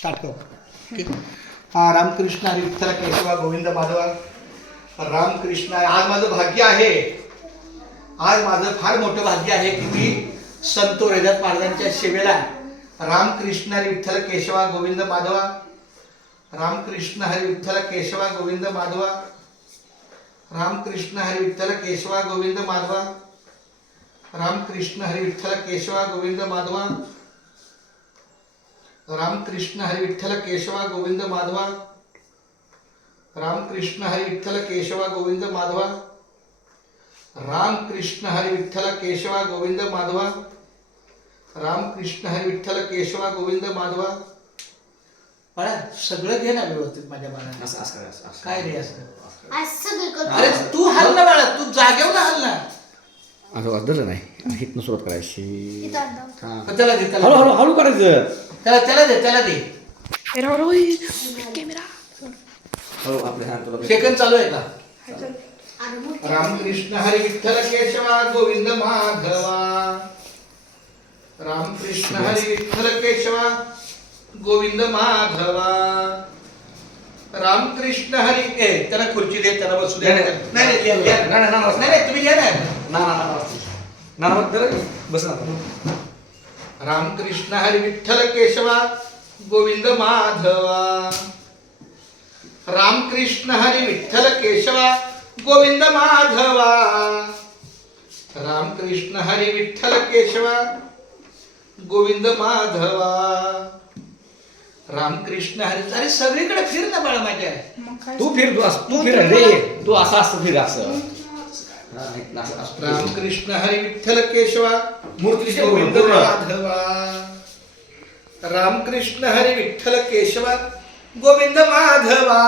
Start करू. Okay. Ramakrishna Hari Vitthal केशवा गोविंद माधवा. रामकृष्ण. आज माझं भाग्य आहे, आज माझं फार मोठं भाग्य आहे की मी संत रजत महाराजांच्या सेवेला रामकृष्ण हरी विठ्ठल केशवा गोविंद माधवा. रामकृष्ण हरी विठ्ठल केशवा गोविंद माधवा. रामकृष्ण हरी विठ्ठल केशवा गोविंद माधवा. रामकृष्ण हरी विठ्ठल केशवा गोविंद माधवा. रामकृष्ण हरी विठ्ठल केशवा गोविंद माधवा. रामकृष्ण हरी विठ्ठल केशवा गोविंद माधवा. रामकृष्ण हरी विठ्ठल केशवा गोविंद माधवा. रामकृष्ण हरी विठ्ठल केशवा गोविंद माधवा. बाळा सगळं घे ना व्यवस्थित माझ्या बाळा. काय रे असं? अरे तू हल ना बाळा, तू जागेवर हल ना. असं नाही हितनं सुरुवात करायची. त्याला दे, त्याला हळू हळू करायचं. त्याला दे, त्याला दे. कॅमेरा हळू आपल्या हात सेकंद चालू आहे का? रामकृष्ण हरी विठ्ठल केशवा गोविंद माधवा. रामकृष्ण हरी विठ्ठल केशवा गोविंद माधवा. रामकृष्ण हरी त्याला खुर्ची दे, त्याला बसू दे. नाही तुम्ही घ्या ना. बस ना. रामकृष्ण हरी विठ्ठल केशवा गोविंद माधवा. रामकृष्ण हरी विठ्ठल केशवा गोविंद माधवा. रामकृष्ण हरी विठ्ठल केशवा गोविंद माधवा. रामकृष्ण हरी. अरे सगळीकडे फिर ना बाळा माझ्या. तू फिर तू फिर रे. तू असं असतं फिर असं. रामकृष्ण हरी विठ्ठल केशवा मूर्ती गोविंद माधवा. रामकृष्ण हरी विठ्ठल केशवा गोविंद माधवा.